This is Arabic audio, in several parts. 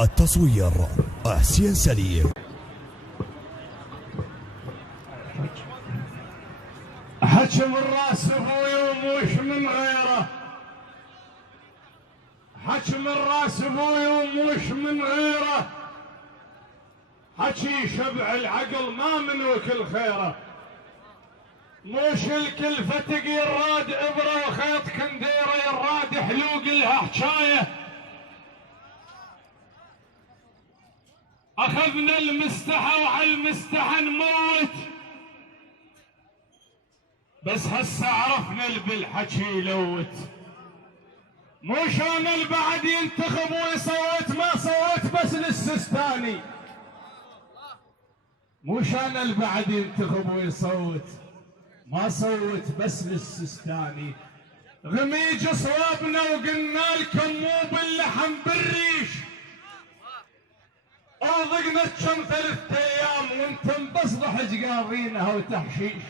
التصوير حسين سليم. حكم الراس ابوي وموش من غيره، حكم الراس ابوي وموش من غيره، حكي شبع العقل ما من وكل خيره، موش الكلفة تقي الراد ابره وخيط كنديره، الراد حلوق لها حكايه، اخذنا المستحى وعلى المستحى نموت، بس هسه عرفنا بالحكي يلوت، مو شان البعد ينتخب ويصوت، ما صوت بس للسستاني، مو شان البعد ينتخب ويصوت، ما صوت بس للسستاني، غميج صوابنا وقلنا لكم مو باللحم بالريش، اضقنا كم 3 ايام وانتم بس ضحك قاضينها وتحشيش،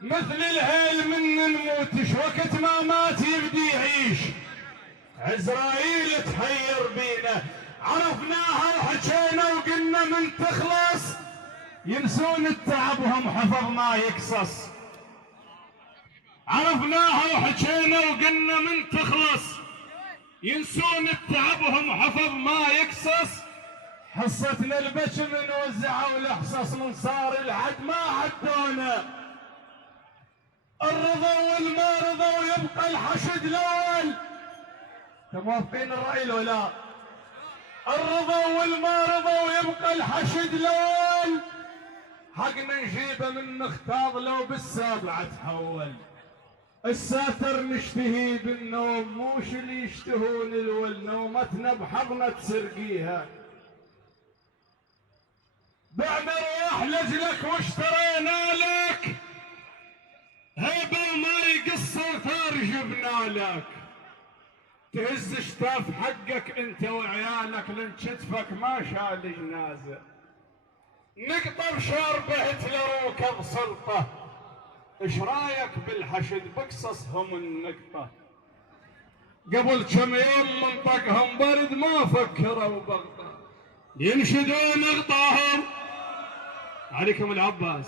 مثل الهيل من نموتش وقت ما مات يبدي يعيش، عزرايل تحير بينا، عرفناها وحكينا وقلنا من تخلص ينسون التعب وهم حفظ ما يقصص، عرفناها وحكينا وقلنا من تخلص ينسون التعب وهم حفظ ما يقصص، حصتنا البش من وزعوا الحصص من صار العد ما عدونا، الرضا والما رضا ويبقى الحشد الاول، موافقين الراي لو لا؟ الرضا والما رضا ويبقى الحشد الاول، حقنا نجيبه من نختاض لو بالسابعه تحول، الساتر نشتهي بالنوم موش اللي يشتهون الول، نومتنا بحضنه تسرقيها، بعنا رواح لجلك واشترينا لك، هيبه وما يقصر ثار جبنا لك، تهز شتاف حقك انت وعيالك لان كتفك ما شال جنازه، نقطه بشاربه هتلر وكب سلطه، ايش رايك بالحشد بقصصهم النقطه، قبل كم يوم منطقهم برد ما فكروا بغطه، ينشدون غطاهم عليكم العباس،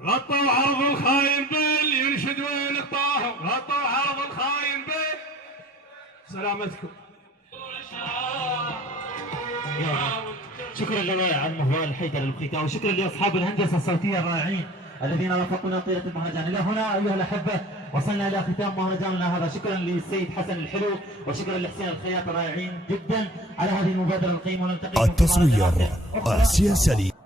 غطوا عرض الخاين بيل، ينشدون غطاهم غطوا عرض الخاين بيل، سلامتكم. شكرا للرائع على المهوال حيدر الخيتاوي، وشكرا لاصحاب الهندسه الصوتيه الرائعين الذين رافقونا طيله المهرجان. الى هنا ايها الاحبه وصلنا الى ختام مهرجاننا هذا، شكرا للسيد حسن الحلو وشكرا لحسين الخياط الرائعين جدا على هذه المبادره القيمه، ونلتقيكم التصوير حسين سليم.